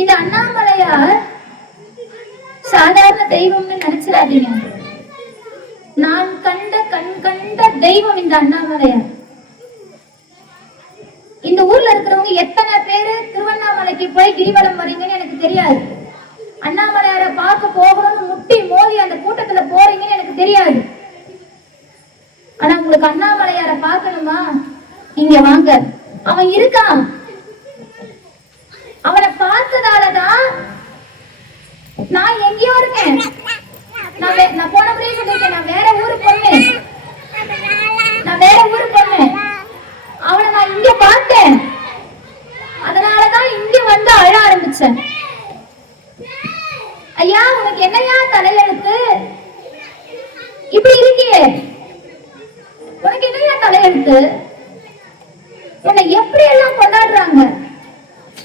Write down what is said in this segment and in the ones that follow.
இந்த அண்ணாமலையார் சாதாரண தெய்வம்னு நினைச்சிடாதீங்க. நான் கண்ட கண் கண்ட தெய்வம் இந்த அண்ணாமலையார். இந்த ஊர்ல இருக்கிறவங்க எத்தனை பேரு திருவண்ணாமலைக்கு போய் கிரிவலம் வரீங்கன்னு எனக்கு தெரியாது. அண்ணாமலையாரை பார்க்க போகணும்னு முட்டி மோதி அந்த கூட்டத்துல போறீங்கன்னு எனக்கு தெரியாது. ஆனா உங்களுக்கு அண்ணாமலையாரை பார்க்கணுமா? இங்க வாங்க, அவன் இருக்கான். அவனை பார்த்ததாலதான் நான் எங்கேயோ இருக்கேன். நான் போன முறையே சொல்லிருக்கேன், நான் வேற ஊரு பொண்ணு. அவனை நான் இங்க பார்த்தேன். அதனாலதான் இங்க வந்து அழ ஆரம்பிச்சேன். ஐயா, உனக்கு என்னையா தலையெழுத்து? இப்படி இருக்கியே, உனக்கு என்னையா தலையெழுத்து? உன்னை எப்படி எல்லாம் கொண்டாடுறாங்க,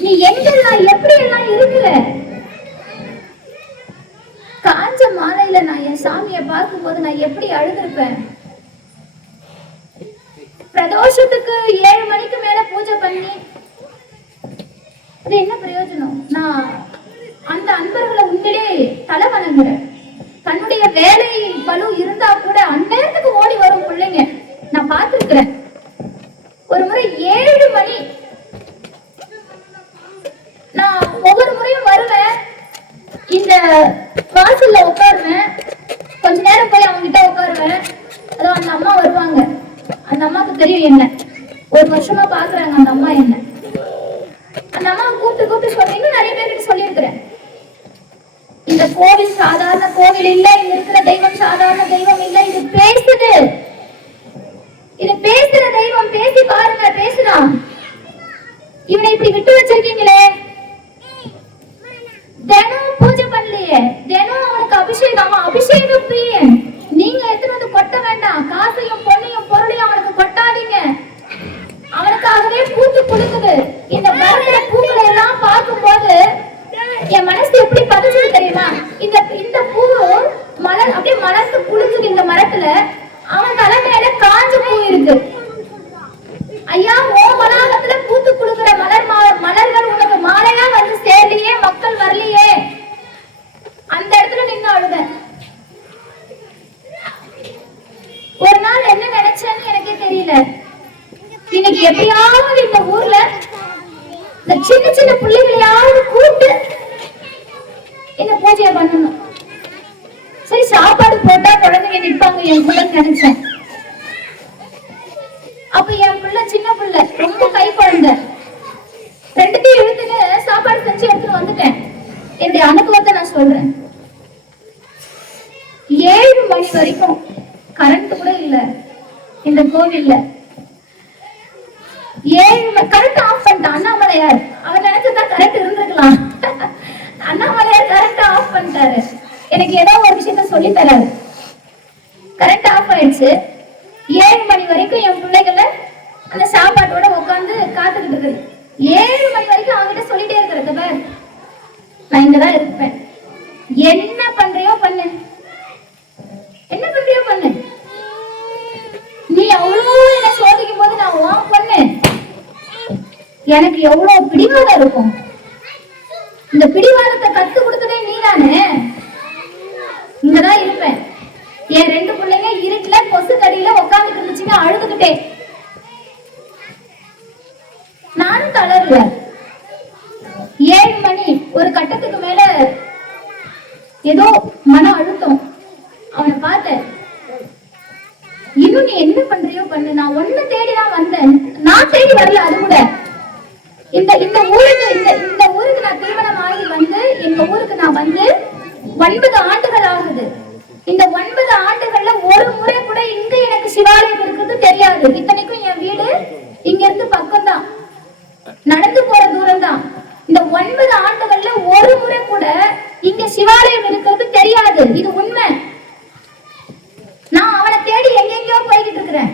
நீ எங்கெல்லாம் எப்படி எல்லாம் இருக்கிற? காஞ்ச மாலையில நான் என் சாமியை பார்க்கும் போது நான் எப்படி அழுதுருப்பேன். பிரதோஷத்துக்கு 7 மணிக்கு மேல பூஜை பண்ணி அது என்ன பிரயோஜனம்? நான் அந்த அன்பர்களை உண்மையிலே தலை வணங்குறேன். தன்னுடைய வேலை பலு இருந்தா கூட அந்நேரத்துக்கு ஓடி வரும் பிள்ளைங்க நான் பார்த்திருக்கிறேன். ஒரு முறை 7 மணி நான் ஒவ்வொரு முறையும் வருவேன், இந்த வாசல்ல உட்காருவேன், கொஞ்ச நேரம் போய் அவங்க கிட்ட உட்காருவேன். அதோ அந்த அம்மா வருவாங்க. அந்த அம்மாவுக்கு தெரியும் என்ன, 1 வருஷமா பாக்குறாங்க அந்த அம்மா என்ன. அந்த அம்மா கூப்பிட்டு சொன்னீங்க, நிறைய பேருக்கு சொல்லியிருக்கிறேன். இந்த கோவில் சாதாரண கோவில் இல்ல, இங்க இருக்கிற தெய்வம் சாதாரண தெய்வம் இல்ல, இது பேசுது. இது பேசுற தெய்வம். பேசி பாருங்க, பேசுறான். இவனை இப்படி விட்டு வச்சிருக்கீங்களே, தினம் பூஜை பண்ணலையே, தினம் அவனுக்கு அபிஷேகம். அவன் அபிஷேக பிரியன். நீங்க எத்தனை வந்து கொட்ட வேண்டாம், காசையும் பொண்ணையும் பொருளையும் அவனுக்கு கொட்டாதீங்க. அவனுக்காகவே பூத்து குலுக்குது. இந்த மரத்துல பூக்களை எல்லாம் பார்க்கும் போது என் மனசு எப்படி பதிச்சது தெரியுமா? இந்த பூ மலர் அப்படியே மலர்ந்து குலுக்குது இந்த மரத்துல. அவன் தலை மேல காஞ்ச பூ இருக்கு. ஐயா, ஓ வளாகத்துல பூத்து குலுக்குற மலர்கள் உனக்கு மாலையா வந்து சேரலையே, மக்கள் வரலையே. அந்த இடத்துல நின்று அழுத. ஒரு நாள் என்ன நினைச்சேன்னு எனக்கே தெரியல. இன்னைக்கு எப்படியாவது இந்த ஊர்ல இந்த சின்ன சின்ன பிள்ளைகளையாவது கூப்பிட்டு இந்த பூஜையை பண்ணணும். சரி, சாப்பாடு போட்டா குழந்தைங்க நிற்பாங்க என் பிள்ளைன்னு நினைச்சேன். அப்ப என் பிள்ளை சின்ன பிள்ளை, ரொம்ப கை குழந்தை, 2த்தையும் இழுத்துன்னு சாப்பாடு செஞ்சு எடுத்துட்டு வந்துட்டேன். என்னுடைய அனுபவத்தை நான் சொல்றேன். 7 மணி வரைக்கும் கரண்ட் கூட இல்ல இந்த கோவில்ல. 7 கரண்ட் ஆஃப் பண்ணிட்டான் அண்ணாமலையார். அவர் நினைச்சதா கரண்ட் இருந்திருக்கலாம். அண்ணாமலையார் கரண்ட் ஆஃப் பண்ணிட்டாரு. எனக்கு ஏதோ ஒரு விஷயத்த சொல்லி தராரு. கரண்ட் ஆஃப் ஆயிடுச்சு. 7 மணி வரைக்கும் என் பிள்ளைகளை அந்த சாப்பாட்டோட உட்காந்து காத்துக்கிட்டு இருக்கு. 7 மணி வரைக்கும் அவங்ககிட்ட சொல்லிட்டே இருக்கிறத, நான் இங்கதான் இருப்பேன், என்ன பண்றியோ பண்ணு, என்ன பண்றியோ பண்ணு. நீ அவ்வளோ என்ன சோதிக்கும் போது நான் உன் பொண்ணு, எனக்கு எவ்வளவு பிடிவாதம் இருக்கும். இந்த பிடிவாதத்தை கத்து கொடுத்ததே நீதானே. இங்கதான் இருப்பேன். என் 2 பிள்ளைங்க இருட்டுல கொசு கடியில உட்காந்துட்டு இருந்துச்சுங்க, அழுதுகிட்டே. நானும் தளரல. 7 மணி ஒரு கட்டத்துக்கு மேல ஏதோ மன அழுத்தம். அவனை பார்த்தேன். இன்னும் நீ என்ன பண்றியோ பண்ணு, நான் ஒண்ணு தேடிதான் வந்தேன். நான் தேடி வரல. அது கூட இந்த ஊருக்கு நான் திருமணம் ஆகி வந்து, எங்க ஊருக்கு நான் வந்து 9 ஆண்டுகள் ஆகுது. இந்த 9 ஆண்டுகள்ல ஒரு முறை கூட இங்க எனக்கு சிவாலயம் இருக்கிறது தெரியாது. இத்தனைக்கும் என் வீடு இங்க இருந்து பக்கம் தான், நடந்து போற தூரம் தான். இந்த 9 ஆண்டுகள்ல ஒரு முறை கூட இங்க சிவாலயம் இருக்கிறது தெரியாது. இது உண்மை. நான் அவனை தேடி எங்கெங்கயோ போய்கிட்டு இருக்கிறேன்.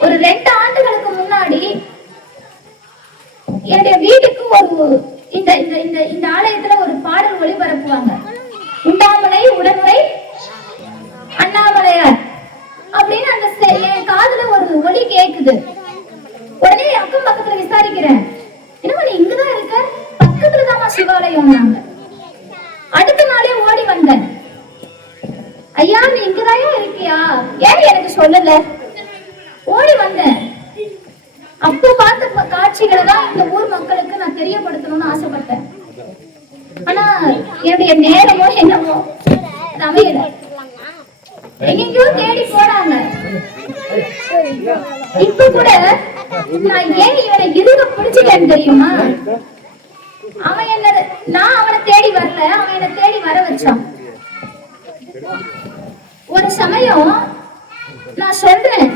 ஒரு 2 ஆண்டுகளுக்கு முன்னாடி என்னுடைய வீட்டுக்கு ஒரு இந்த ஆலயத்துல ஒரு பாடல் ஒளிபரப்புவாங்க. உண்டாமலை உடனுரை அண்ணாமலையார் அப்படின்னு அந்த என் காதுல ஒரு ஒலி கேக்குது. உடனே அக்கம் பக்கத்துல விசாரிக்கிறேன். என்னமா நீ இங்கதான் இருக்க, பக்கத்துல இல்ல, ஓடி வந்தேன். அப்போ பார்த்த காட்சிகளை தான் இந்த ஊர் மக்களுக்கு நான் தெரியப்படுத்தணும்னு ஆசைப்பட்டேன். ஆனா என்னுடைய நேரமோ என்னமோ அமையல, எங்கெங்கயோ தேடி போறாங்க. இப்ப கூட நான் ஏன் இவனை இருக பிடிச்சிட்டேன்னு தெரியுமா? அவன் என்ன, நான் அவனை தேடி வரல, அவன் என்ன தேடி வர வச்சான். ஒரு சமயம் நான் சொல்றேன்,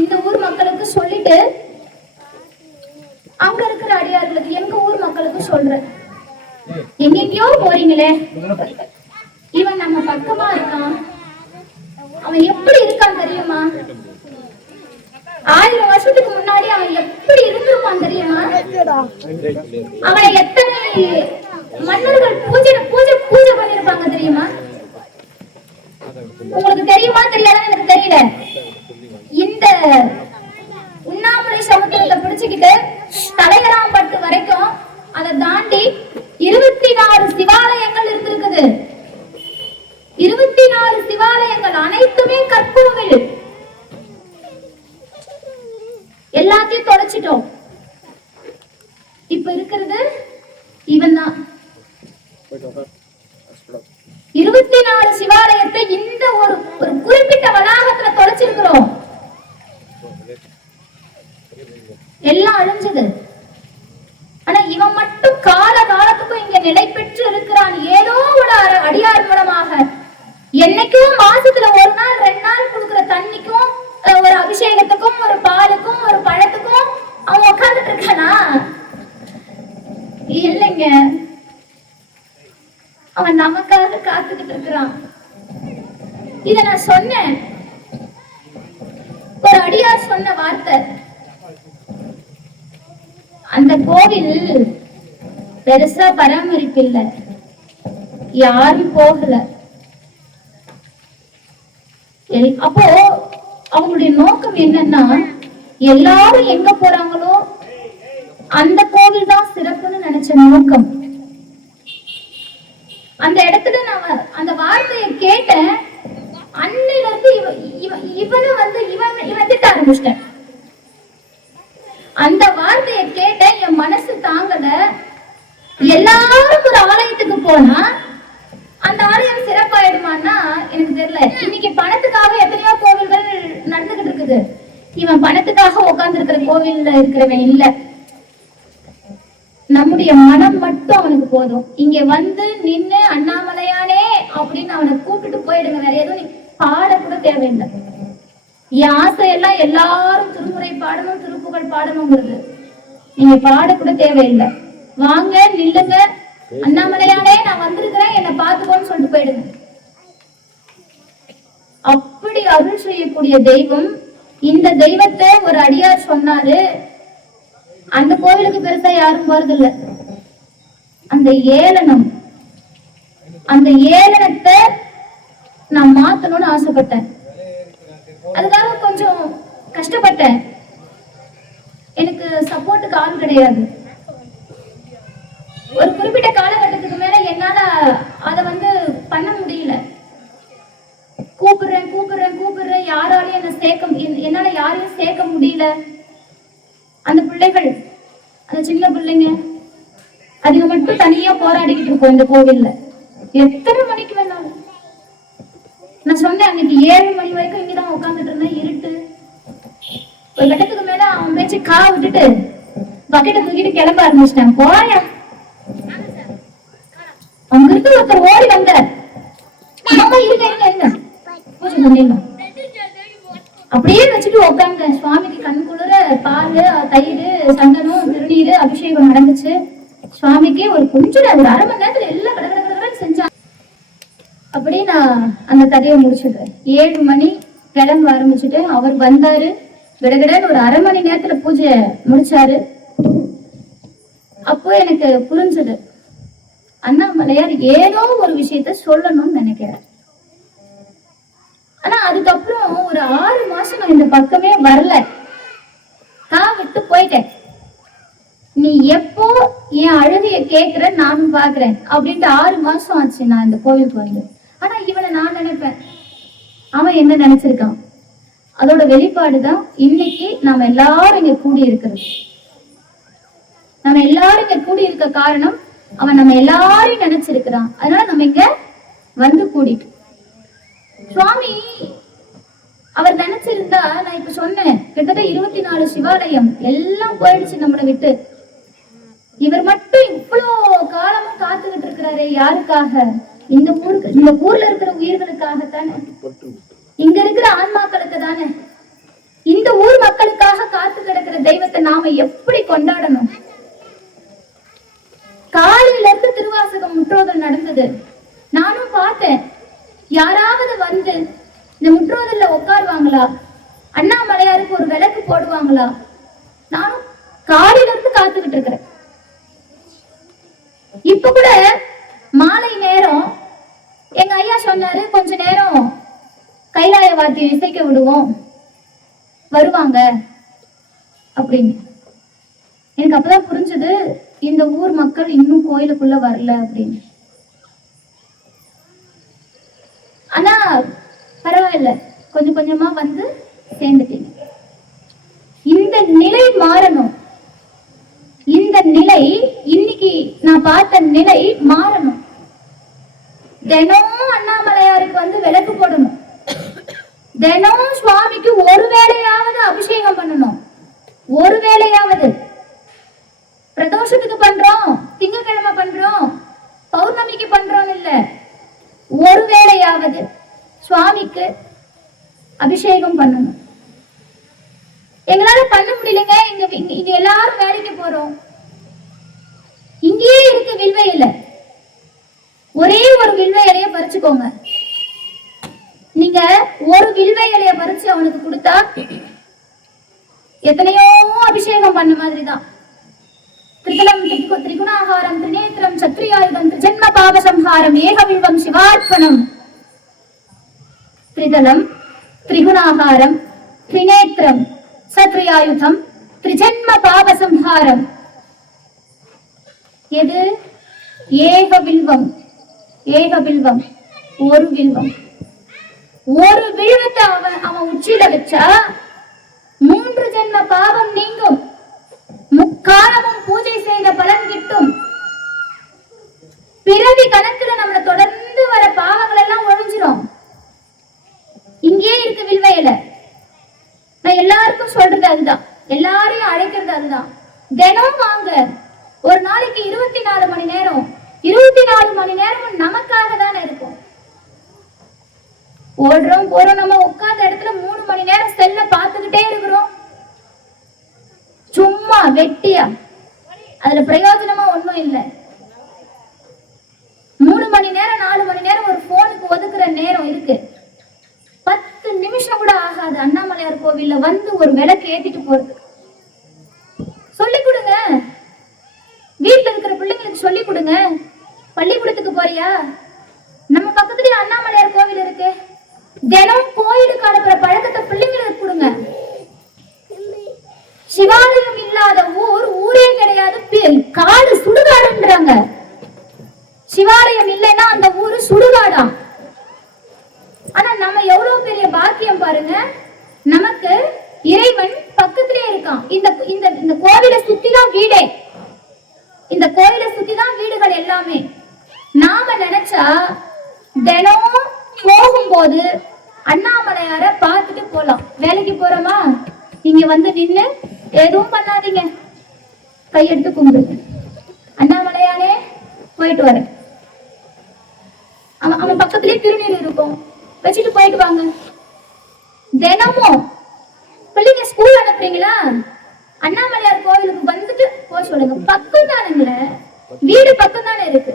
இந்த ஊர் மக்களுக்கு சொல்லிட்டு அங்க இருக்கிற அடியார்களுக்கு, எங்க ஊர் மக்களுக்கு சொல்றேன், எங்கெங்கயோ போறீங்களே, இவன் நம்ம பக்கமா இருக்கான், அவன் எப்படி இருக்கான் தெரியுமா? 1000 வருஷத்துக்கு முன்னாடி அவன் எப்படி இருந்திருப்பான் தெரியுமா? அவனை எத்தனை மன்னர்கள் பூஜை பண்ணிருப்பாங்க தெரியுமா? உங்களுக்கு தெரியுமா தெரியாதுன்னு எனக்கு தெரியல. இந்த உண்ணாமலை சமுத்திரத்தை பிடிச்சுக்கிட்டு தலையராம்பட்டு வரைக்கும் அதை தாண்டி 24 சிவாலயங்கள் இருந்திருக்குது. 24 சிவாலயங்கள் அனைத்துமே கற்கோவில். எல்லாத்தையும் தொலைச்சிட்டோம். இப்ப இருக்கிறது இவன் தான். 24 சிவாலயத்தை இந்த ஒரு குறிப்பிட்ட வளாகத்துல தொலைச்சிருக்கிறோம். எல்லாம் அழிஞ்சது. ஆனா இவன் மட்டும் காலத்துக்கும் இங்க நிலை பெற்று இருக்கிறான். ஏதோ ஒரு அடியார் மூலமாக என்னைக்கும் மாசத்துல 1 நாள் 2 நாள் கொடுக்கிற தண்ணிக்கும், ஒரு அபிஷேகத்துக்கும், ஒரு பாலுக்கும், ஒரு பழத்துக்கும் அவன் உட்கார்ந்துட்டு இருக்கானா? இல்லைங்க, அவன் நமக்காக காத்துக்கிட்டு இருக்கிறான். இத நான் சொன்னேன். ஒரு அடியார் சொன்ன வார்த்தை, அந்த கோவில் பெருசா பராமரிப்பு இல்லை, யாரும் போகல. அப்போ அவங்களுடைய நோக்கம் என்னன்னா, எல்லாரும் எங்க போறாங்களோ அந்த கோவில் தான் சிறப்புன்னு நினைச்ச நோக்கம். அந்த இடத்துல நான் அந்த வார்த்தையை கேட்டேன். அன்னையில இருந்து இவனை வந்து இவன் திட்ட ஆரம்பிச்சிட்டேன். அந்த வார்த்தையை கேட்ட என் மனசு தாங்கல. எல்லாரும் ஒரு ஆலயத்துக்கு போனா அந்த ஆலயம் சிறப்பாயிடுமான்னா எனக்கு தெரியல. இன்னைக்கு பணத்துக்காக எத்தனையோ கோவில்கள் நடந்துகிட்டு இருக்குது. இவன் பணத்துக்காக உட்கார்ந்து இருக்கிற கோவில்ல இருக்கிறவன் இல்ல. நம்முடைய மனம் மட்டும் அவனுக்கு போதும். இங்க வந்து நின்னு அண்ணாமலையானே அப்படின்னு அவனை கூப்பிட்டு போயிடுங்க. வேற எதுவும் நீ பாட கூட தேவையில்லை. என் ஆசையெல்லாம் எல்லாரும் திருமுறை பாடணும், திருப்புகழ் பாடணுங்கிறது. நீங்க பாட கூட தேவையில்லை. வாங்க, நில்லுங்க, அண்ணாமலையானே நான் வந்திருக்கிறேன், என்னை பார்த்துக்கோன்னு சொல்லிட்டு போயிடுங்க. அப்படி அருள் செய்யக்கூடிய தெய்வம். இந்த தெய்வத்தை ஒரு அடியார் சொன்னாரு. அந்த கோவிலுக்கு பெருசா யாரும் போறதில்லை. அந்த ஏளனத்தை நான் மாத்தணும்னு ஆசைப்பட்டேன். அதுக்காக கொஞ்சம் கஷ்டப்பட்டேன். எனக்கு சப்போர்ட்டுக்கு ஆள் கிடையாது. ஒரு குறிப்பிட்ட காலகட்டத்துக்கு மேல என்னால அதை வந்து பண்ண முடியல. கூப்பிடுறேன், யாராலையும் என்னால யாரையும் சேர்க்க முடியல. அந்த பிள்ளைகள், அந்த சின்ன பிள்ளைங்க, அதுங்க மட்டும் தனியா போராடிக்கிட்டு இருக்கோம் இந்த கோவில்ல. எத்தனை மணிக்கு வேணாலும். நான் சொன்னேன், அன்னைக்கு 7 மணி வரைக்கும் இங்கதான் உட்காந்துட்டு இருந்தேன். இருட்டு. ஒரு கட்டத்துக்கு மேல அவன் பேச்சு விட்டுட்டு பக்கெட்டை தூக்கிட்டு கிளம்ப ஆரம்பிச்சிட்டான். போயா, அங்க இருந்து ஒருத்தர் ஓடி வந்த பூஜை பண்ணிடலாம் அப்படியே வச்சுட்டு உட்காந்து சுவாமிக்கு கண் குளிர பால், தயிர், சந்தனம், திருநீர், அபிஷேகம் நடந்துச்சு. சுவாமிக்கு ஒரு கொஞ்சம் ஒரு 1/2 மணி நேரத்துல எல்லாம் கடற்கரை செஞ்சான். அப்படியே நான் அந்த கதையை முடிச்சுட்டேன். 7 மணி கிளம்ப ஆரம்பிச்சுட்டு அவர் வந்தாரு. விடகிடன்னு ஒரு 1/2 மணி நேரத்துல பூஜை முடிச்சாரு. அப்போ எனக்கு புரிஞ்சது, அண்ணாமலையார் ஏதோ ஒரு விஷயத்த சொல்லணும்னு நினைக்கிறார். ஆனா அதுக்கப்புறம் ஒரு 6 மாசம் நான் இந்த பக்கமே வரல. விட்டு போயிட்டேன். நீ எப்போ என் அழுகைய கேட்கிற நானும் பாக்குறேன் அப்படின்ட்டு 6 மாசம் ஆச்சு நான் இந்த கோவிலுக்கு வந்து. ஆனா இவனை நான் நினைப்பேன், அவன் என்ன நினைச்சிருக்கான், அதோட வெளிப்பாடுதான் இன்னைக்கு நாம எல்லாரும் இங்க கூடி இருக்கிறது. நம்ம எல்லாரும் இங்க கூடி இருக்க காரணம் அவன் நம்ம எல்லாரையும் நினைச்சிருக்கிறான். அதனால நம்ம இங்க வந்து கூடிட்டு சுவாமி அவர் நினைச்சிருந்தா, நான் இப்ப சொன்னேன் கிட்டத்தட்ட 24 சிவாலயம் எல்லாம் போயிடுச்சு நம்மளை விட்டு. இவர் மட்டும் இவ்வளவு காலமும் காத்துக்கிட்டு இருக்கிறாரு. யாருக்காக? இந்த ஊர்ல இருக்கிற உயிர்களுக்காகத்தானே, இங்க இருக்கிற ஆன்மாக்களுக்கு தானே. இந்த ஊர் மக்களுக்காக காத்து கிடக்கிற தெய்வத்தை நாம எப்படி கொண்டாடணும்? காலையில இருந்து திருவாசகம் முற்றோதல் நடந்தது. நானும் பார்த்தேன். யாராவது வந்து இந்த முற்றோதல்ல உட்காருவாங்களா? அண்ணாமலையாருக்கு ஒரு விளக்கு போடுவாங்களா? நானும் காலையில இருந்து காத்துக்கிட்டு இருக்கிறேன். இப்ப கூட மாலை நேரம் எங்க ஐயா சொன்னாரு, கொஞ்ச நேரம் கைலாய வாத்தியம் இசைக்க விடுவோம், வருவாங்க அப்படின்னு. எனக்கு அப்பதான் புரிஞ்சது, இந்த ஊர் மக்கள் இன்னும் கோயிலுக்குள்ள வரல அப்படின்னு. ஆனா பரவாயில்ல, கொஞ்சம் கொஞ்சமா வந்து சேர்ந்துட்டீங்க. இந்த நிலை மாறணும். இந்த நிலை இன்னைக்கு நான் பார்த்த நிலை மாறணும். தினமும் அண்ணாமலையாருக்கு வந்து விளக்கு போடணும். தினமும் சுவாமிக்கு ஒரு வேளையாவது அபிஷேகம் பண்ணணும். ஒரு வேளையாவது. பிரதோஷத்துக்கு பண்றோம், திங்கட்கிழமை பண்றோம், பௌர்ணமிக்கு பண்றோம் இல்ல, ஒரு வேளையாவது சுவாமிக்கு அபிஷேகம் பண்ணணும். எங்களால பண்ண முடியலங்க. இங்க எல்லாரும் வேலைக்கு போறோம். இங்கேயே இருக்கு வில்வ இலை. ஒரே ஒரு வில்வ இலைய பறிச்சுக்கோங்க. நீங்க ஒரு வில்வ இலைய பறிச்சு அவனுக்கு கொடுத்தா எத்தனையோ அபிஷேகம் பண்ண மாதிரிதான். திரிதலம் திரிகுணாகாரம் திரிநேத்திரம் சத்ரியாயுதம் ஜென்ம பாபசம்ஹாரம் ஏகவில்வம் சிவார்ப்பணம். திரிதலம் திரிகுணாகாரம் திரிநேத்திரம் சத்ரியாயுதம் திரிஜன்ம பாபசம்ஹாரம். எது? ஏகவில்வம். ஏகவில்வம், ஒரு வில்வம். ஒரு வில்வத்தை அவன் உச்சியில வச்சா 3 ஜென்ம பாவம் நீங்கும். முக்காலமும் பூஜை செய்த பலன் கிட்டும். பிறவி கணக்குல நம்மள தொடர்ந்து வர பாவங்கள் எல்லாம் ஒழிஞ்சிரும். இங்கே இருக்கு வில்வ இலை. நான் எல்லாருக்கும் சொல்றது அதுதான், எல்லாரையும் அழைக்கிறது அதுதான். தினம் வாங்க. ஒரு நாளைக்கு 24 மணி நேரம், 24 மணி நேரம் நமக்காக தானே இருக்கும். ஓடுறோம் போறோம், நம்ம உட்கார்ந்த இடத்துல 3 மணி நேரம் செல்ல பார்த்துக்கிட்டே இருக்கிறோம். சும்மா வெட்டியா, அதுல பிரயோஜனமா ஒண்ணும் இல்லை. 3 மணி நேரம் 4 மணி நேரம் ஒரு போனுக்கு ஒதுக்குற நேரம் இருக்கு. 10 நிமிஷம் கூட ஆகாது அண்ணாமலையார் கோவில்ல வந்து ஒரு விளக்கு ஏத்திட்டு போறது. சொல்லி கொடுங்க. வீட்டுல இருக்கிற பிள்ளைங்களுக்கு சொல்லி கொடுங்க. பள்ளிக்கூடத்துக்கு போறியா? நம்ம பக்கத்துலயே அண்ணாமலையார் கோவில் இருக்கு. தினம் கோயிலுக்கு அனுப்புற பழக்கத்தை பிள்ளைங்களுக்கு கொடுங்க. சிவாலயம் இல்லாத ஊரே கிடையாது. காடு சுடுகாடுன்றாங்க. சிவாலயம் இல்லைன்னா அந்த ஊரு சுடுகாடாம். ஆனா நம்ம எவ்வளவு பெரிய பாக்கியம் பாருங்க. நமக்கு இறைவன் பக்கத்திலே இருக்கான். இந்த கோவிலை சுத்திதான் வீடே. இந்த கோயிலை சுத்திதான் வீடுகள் எல்லாமே. நாம நினைச்சா தினம் போகும்போது அண்ணாமலையார பார்த்துட்டு போலாம். வேலைக்கு போறோமா, இங்க வந்து நின்னு எதுவும் பண்ணாதீங்க, கையெடுத்து கும்பிடுங்க. அண்ணாமலையாரே போயிட்டு வரேன். அவன் பக்கத்திலேயே திருநீர் இருக்கும், வச்சுட்டு போயிட்டு வாங்க. தினமும் பிள்ளைங்க ஸ்கூல் அனுப்புறீங்களா, அண்ணாமலையார் கோவிலுக்கு வந்துட்டு போக சொல்லுங்க. பக்கம் தானுங்கள, வீடு பக்கம் தானே இருக்கு.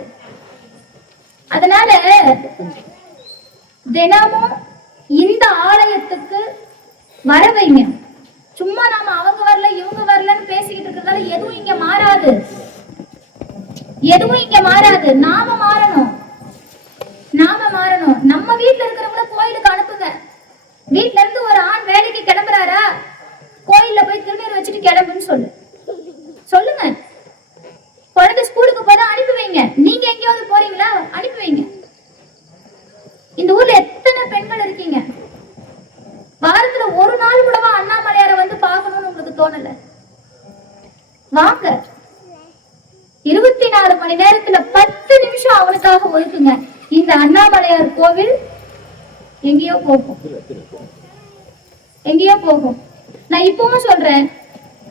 அதனால தினமும் இந்த ஆலயத்துக்கு வர வைங்க. சும்மா நாம அவங்க வரல இவங்க வரலன்னு பேசிக்கிட்டு இருக்கிறதால எதுவும் இங்க மாறாது. எதுவும் இங்க மாறாது. நாம மாறணும். நம்ம வீட்டுல இருக்கிறவங்கள கோயிலுக்கு அனுப்புங்க. வீட்டுல இருந்து ஒரு ஆண் வேலைக்கு கிளம்புறாரா, கோயில்ல போய் திருநீர் வச்சுட்டு கிளம்புன்னு சொல்லுங்க. குழந்தை ஸ்கூலுக்கு போதா அனுப்பி வைங்க. நீங்க எங்கேயாவது போறீங்களா, அனுப்பி வைங்க. இந்த ஊர்ல எத்தனை பெண்கள் இருக்கீங்க? வாரத்துல ஒரு வாங்க. 24 மணி நேரத்துல 10 நிமிஷம் அவனுக்காக ஒதுக்குங்க. இந்த அண்ணாமலையார் கோவில் எங்கேயோ போகும், எங்கேயோ போகும். நான் இப்பவும் சொல்றேன்,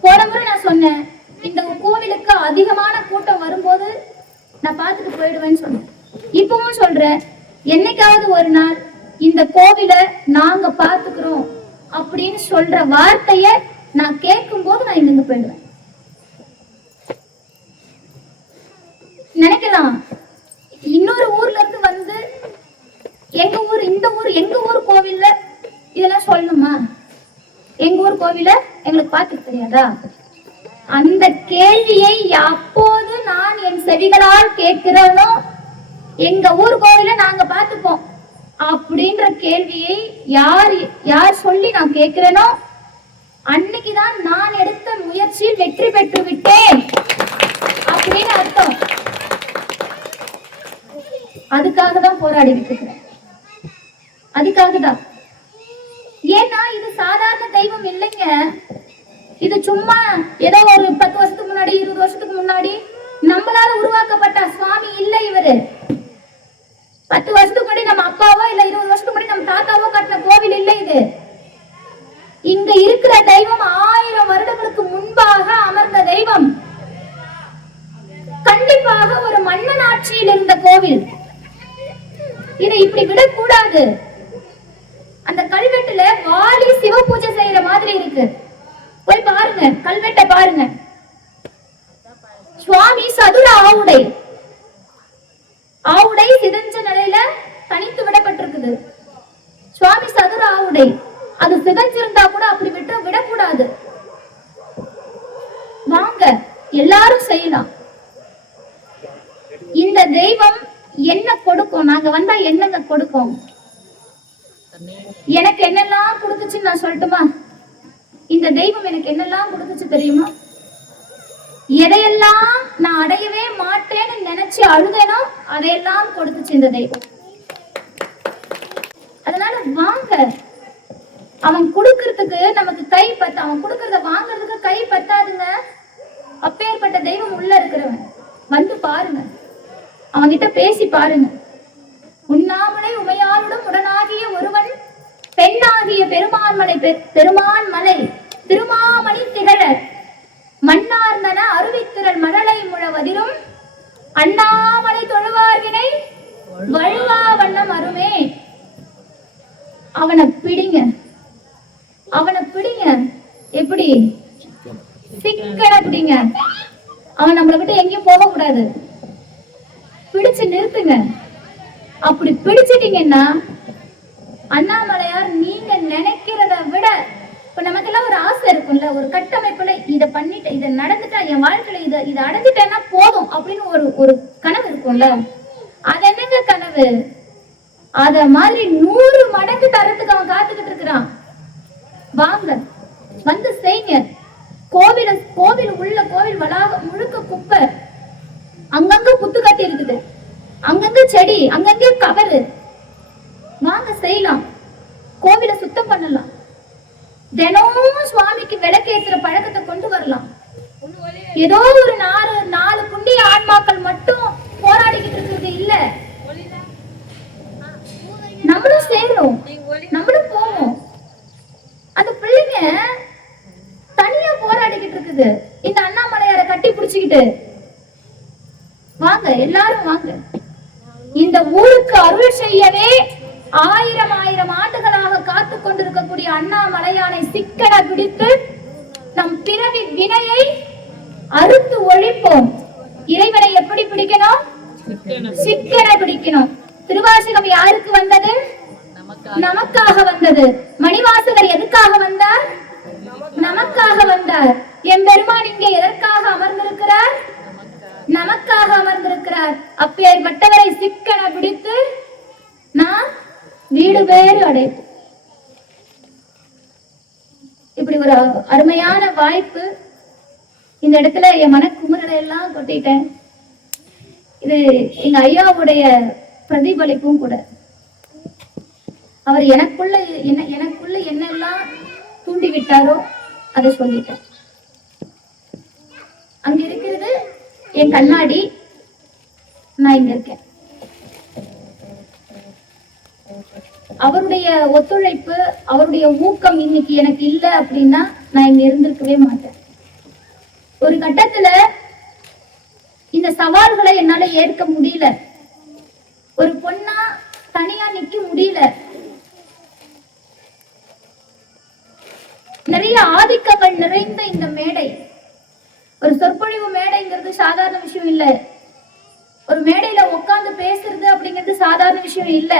போன முறை நான் சொன்னேன், இந்த கோவிலுக்கு அதிகமான கூட்டம் வரும்போது நான் பார்த்துட்டு போயிடுவேன்னு சொன்னேன். இப்பவும் சொல்றேன், என்னைக்காவது ஒரு நாள் இந்த கோவிலை நாங்க பார்த்துக்கிறோம் அப்படின்னு சொல்ற வார்த்தைய நான் கேட்கும் போது நான் இங்கிருந்து போயிடுவேன். நினைக்கலாம், இன்னொரு ஊர்ல இருந்து வந்து எங்க ஊர், இந்த ஊர், எங்க ஊர் கோவில்ல இதெல்லாம் சொல்லணுமா? எங்க ஊர் கோவில எங்களுக்கு பார்த்துக்க தெரியாதா? அந்த கேள்வியை அப்போது நான் என் செவிகளால் கேட்கிறேனோ, எங்க ஊர் கோவில நாங்க பார்த்துப்போம் அப்படின்ற கேள்வியை யார் யார் சொல்லி நான் கேட்கிறேனோ, அன்னைக்குதான் நான் எடுத்த முயற்சியில் வெற்றி பெற்று விட்டேன் அப்படின்னு அர்த்தம். அதுக்காக தான் போராடிக்கிட்டு இருக்கிறேன், அதுக்காக தான். ஏன்னா இது சாதாரண தெய்வம் இல்லைங்க. இது சும்மா ஏதோ ஒரு 10 வருஷத்துக்கு முன்னாடி, 20 வருஷத்துக்கு முன்னாடி நம்மளால உருவாக்கப்பட்ட சுவாமி இல்லை இவரு. 10 வருஷத்துக்கு முன்னாடி நம்ம அப்பாவோ இல்ல 20 வருஷத்துக்கு முன்னாடி நம்ம தாத்தாவோ கட்டின கோவில் இல்லை இது. இங்க இருக்கிற தெய்வம் 1000 வருடங்களுக்கு முன்பாக அமர்ந்த தெய்வம். கண்டிப்பாக ஒரு மன்னன் ஆட்சியில் இருந்த கோவில். இதை இப்படி விடக்கூடாது. அந்த கல்வெட்டுல வாலி சிவ பூஜை செய்யற மாதிரி இருக்கு, போய் பாருங்க, கல்வெட்டை பாருங்க. சுவாமி சதுர ஆவுடை, ஆவுடை சிதஞ்ச நிலையில தனித்து விடப்பட்டிருக்குது. சுவாமி சதுர ஆவுடை, அது சிதஞ்சிருந்தா கூட அப்படி விடக்கூடாது. வாங்க எல்லாரும் செய்யலாம். இந்த தெய்வம் என்ன கொடுக்கும்? நாங்க வந்தா என்னங்க கொடுக்கும்? எனக்கு என்னெல்லாம் கொடுத்துச்சுன்னு நான் சொல்லட்டுமா? இந்த தெய்வம் எனக்கு என்னெல்லாம் கொடுத்துச்சு தெரியுமா? எதையெல்லாம் நான் அடையவே மாட்டேன்னு நினைச்சு அழுதேனோ அதையெல்லாம் கொடுத்துச்சு இந்த தெய்வம். அதனால வாங்க, அவன் கொடுக்கறதுக்கு நமக்கு கை பத்த, அவன் கொடுக்கறத வாங்குறதுக்கு கை பத்தாதுங்க. அப்பேற்பட்ட தெய்வம் உள்ள இருக்கிறவன் வந்து பாருங்க, அவன்கிட்ட பேசி பாருங்க. உண்ணாமலை உமையாளுடன் உடனாகிய ஒருவன் பெண்ணாகிய பெருமான் மலை திருமாமணி திகழ மன்னார்ந்தன அருவித்திரள் மரளை முழவதிலும் அண்ணாமலை தொழுவார்வினை வழுவா வண்ணம் அருமே. அவனை பிடிங்க, அவனை பிடிங்க. எப்படி? சிக்கன பிடிங்க. அவன் நம்மளை விட்டு எங்கேயும் போக கூடாது, பிடிச்சு நிறுத்துங்க. அப்படி பிடிச்சிட்டீங்கன்னா அண்ணாமலையார் நீங்க நினைக்கிறத விட, இப்ப நமக்கெல்லாம் ஒரு ஆசை இருக்கும்ல, ஒரு கட்டமைப்புல இதை பண்ணிட்டு, இதை நடந்துட்டா என் வாழ்க்கையில இதை அடைஞ்சிட்டேன்னா போதும் அப்படின்னு ஒரு கனவு இருக்கும்ல. அது என்னங்க கனவு? அத மாதிரி 100 மடங்கு தரத்துக்கு அவன் காத்துக்கிட்டு இருக்கிறான். வாங்க வந்து செய்யுங்க. கோவில் உள்ள கோவில் வளாகம் முழுக்க குப்பை, அங்கங்க புத்து கட்டி இருக்குது, அங்கங்க செடி, அங்கங்க கவரு. வாங்க செய்யலாம், கோவிலை சுத்தம் பண்ணலாம். தினமும் சுவாமிக்கு விளக்கேற்றுற பழக்கத்தை கொண்டு வரலாம். ஏதோ ஒரு 4 புண்ணிய ஆன்மாக்கள் மட்டும் போராடிக்கிட்டு இருக்கிறது இல்ல, நம்மளும் சேரும், நம்மளும் போவோம். அந்த பிள்ளைங்க தனியா போராடிக்கிட்டு இருக்குது, இந்த அண்ணாமலையாரை கட்டி பிடிச்சுக்கிட்டு. வாங்க எல்லாரும் வாங்க. இந்த ஊருக்கு அருள் செய்யவே 1000 ஆண்டுகளாக காத்து கொண்டிருக்கக்கூடிய அண்ணாமலையானை சிக்கன பிடித்து நம் பிறவி வினையை அறுத்து ஒழிப்போம். இறைவனை எப்படி பிடிக்கணும்? சிக்கன பிடிக்கணும். திருவாசகம் யாருக்கு வந்தது? நமக்காக வந்தது. மணிவாசகர் எதுக்காக வந்தார்? நமக்காக வந்தார். என் பெருமான் இங்கே எதற்காக அமர்ந்திருக்கிறார்? நமக்காக அமர்ந்திருக்கிறார். அப்பேற்பட்டவரை சிக்கன பிடித்து நான் வீடு பேறு அடைப்போம். இப்படி ஒரு அருமையான வாய்ப்பு இந்த இடத்துல என் மனக்குமுறலை எல்லாம் கொட்டிட்டேன். இது எங்க ஐயாவுடைய பிரதிபலிப்பும் கூட. அவர் எனக்குள்ள என்னெல்லாம் தூண்டி விட்டாரோ அதை சொல்லிட்டேன். அங்க இருக்கிறது என் கண்ணாடி, நான் இங்க இருக்கேன். அவருடைய ஒத்துழைப்பு, அவருடைய ஊக்கம் இன்னைக்கு எனக்கு இல்லை அப்படின்னா நான் இங்க இருந்திருக்கவே மாட்டேன். ஒரு கட்டத்துல இந்த சவால்களை என்னால ஏற்க முடியல. ஒரு பொண்ணா தனியா நிக்க முடியல. நிறைய ஆதிக்கங்கள் நிறைந்த இந்த மேடை, ஒரு சொற்பொழிவு மேடைங்கிறது சாதாரண விஷயம் இல்ல. ஒரு மேடையில உட்கார்ந்து பேசுறது அப்படிங்கிறது சாதாரண விஷயம் இல்ல.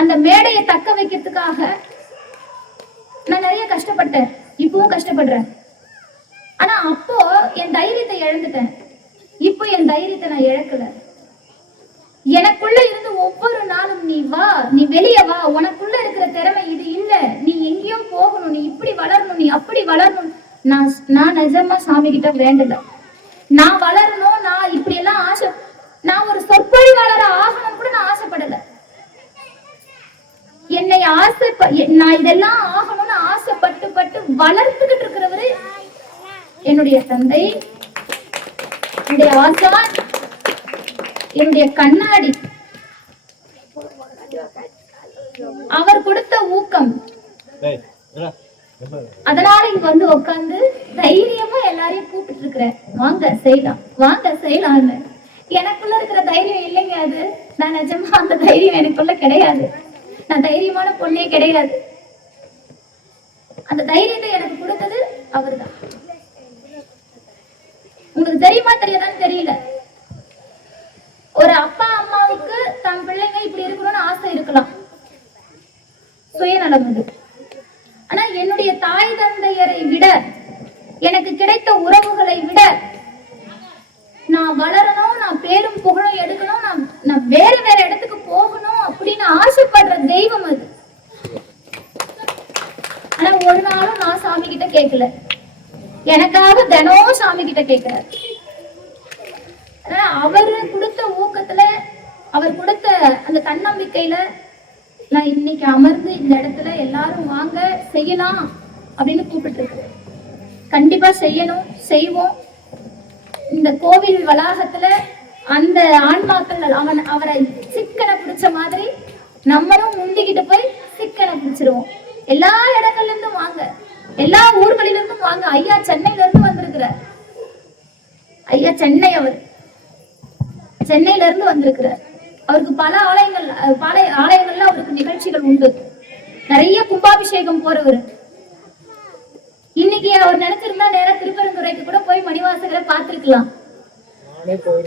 அந்த மேடையை தக்க வைக்கிறதுக்காக நான் நிறைய கஷ்டப்பட்டேன், இப்பவும் கஷ்டப்படுறேன். ஆனா அப்போ என் தைரியத்தை இழந்துட்டேன். இப்போ என் தைரியத்தை நான் இழக்கல. எனக்குள்ள இருந்து ஒவ்வொரு நாளும் நீ வா, நீ வெளியே வா, உனக்குள்ள இருக்கிற திறமை இது இல்ல, நீ எங்கேயோ போகணும், நீ இப்படி வளரணும், நீ அப்படி வளரணும். நான் நிஜமா சாமி கிட்ட வேண்டல. நான் வளரணும், நான் இப்படி எல்லாம் ஆசை, நான் ஒரு சொற்பொழிவாளர் ஆகணும் கூட நான் ஆசைப்படல. என்னை நான் இதெல்லாம் ஆகணும்னு ஆசைப்பட்டு பட்டு வளர்த்துக்கிட்டு இருக்கிறவரு என்னுடைய தந்தை, என்னுடைய ஆசான், என்னுடைய கண்ணாடி. அவர் கொடுத்த ஊக்கம், அதனால இங்க வந்து உட்கார்ந்து தைரியமா எல்லாரையும் கூப்பிட்டு இருக்கிறேன். வாங்க செய்யலாம், வாங்க செய்யலாம்னு. எனக்குள்ள இருக்கிற தைரியம் இல்லைங்க அது. நான் நிஜமா அந்த தைரியம் எனக்குள்ள கிடையாது. நான் தைரியமான பொண்ணே கிடையாது. அந்த தைரியத்தை எனக்கு கொடுத்தது அவர்தான். உங்களுக்கு தெரியுமா தெரியாதான்னு தெரியல. ஒரு அப்பா அம்மாவுக்கு தன் பிள்ளைங்க இப்படி இருக்கணும்னு ஆசை இருக்கலாம், சுயநலம் அது. ஆனா என்னுடைய தாய் தந்தையரை விட, எனக்கு கிடைத்த உறவுகளை விட, நான் வளரணும், நான் பேரும் புகழும் எடுக்கணும், நான் வேற வேற இடத்துக்கு போகணும் அப்படின்னு ஆசைப்படுற தெய்வம் அது. ஆனா ஒரு நாளும் நான் சாமி கிட்ட கேட்கல. எனக்காக தினம் சாமி கிட்ட கேட்கிறார். அவர் கொடுத்த ஊக்கத்துல, அவர் கொடுத்த அந்த தன்னம்பிக்கையில நான் இன்னைக்கு அமர்ந்து இந்த இடத்துல எல்லாரும் வாங்க செய்யலாம் அப்படின்னு கூப்பிட்டு இருக்கிறேன். கண்டிப்பா செய்யணும், செய்வோம். இந்த கோவில் வளாகத்துல அந்த ஆன்மாக்கள் அவரை சிக்கனை பிடிச்ச மாதிரி நம்மளும் முந்திக்கிட்டு போய் சிக்கனை பிடிச்சிருவோம். எல்லா இடங்கள்ல இருந்தும் வாங்க, எல்லா ஊர்களில இருந்தும் வாங்க. ஐயா சென்னையில இருந்து வந்திருக்கிறார். ஐயா அவர் சென்னையில இருந்து வந்திருக்கிறார். அவருக்கு பல ஆலயங்கள்ல அவருக்கு நிகழ்ச்சிகள் உண்டு. நிறைய கும்பாபிஷேகம் போறவர். இன்னைக்கு அவர் நினைச்சிருந்தா நேரம் திருப்பரங்குறைக்கு கூட போய் மணிவாசகரை பார்த்திருக்கலாம்.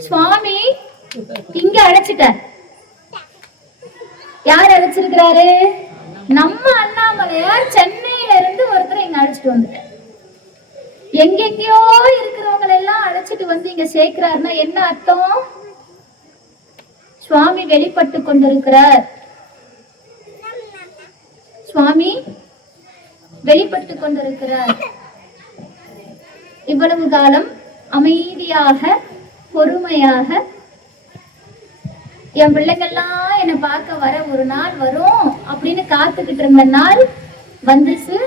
சுவாமி இங்க அழைச்சிட்டார். யார் அழைச்சிருக்கிறாரு? நம்ம அண்ணாமலையார் சென்னையில இருந்து ஒருத்தர் இங்க அழைச்சிட்டு வந்துட்டார். எங்கெங்கயோ இருக்கிறவங்க எல்லாம் அழைச்சிட்டு வந்து இங்க சேர்க்கிறாருன்னா என்ன அர்த்தம்? சுவாமி வெளிப்பட்டு கொண்டிருக்கிறார். சுவாமி வெளிப்பட்டு கொண்டிருக்கிறார். இவ்வளவு காலம் அமைதியாக பொறுமையாக என் பிள்ளைங்கள்லாம் என்னை பார்க்க வர ஒரு நாள் வரும் அப்படின்னு காத்துக்கிட்டு இருந்த நாள் வந்துச்சு.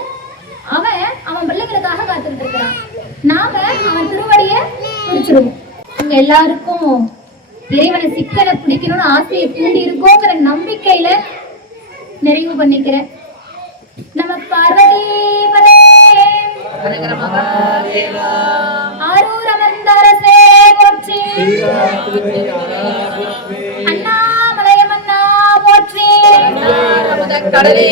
அவன் பிள்ளைங்களுக்காக காத்துக்கிட்டு இருக்கிறான். நாம அவன் திருவடிய பிடிச்சிருவோம். உங்க எல்லாருக்கும் இறைவனை சிக்கனை பிடிக்கணும்னு ஆசையை தூண்டி இருக்கோங்கிற நம்பிக்கையில நிறைவு பண்ணிக்கிறேன். நம்ம பார்வதி ஆரூர் அமர்ந்த அரசே போற்றி, அண்ணாமலையம் அண்ணா போற்றி, கடலே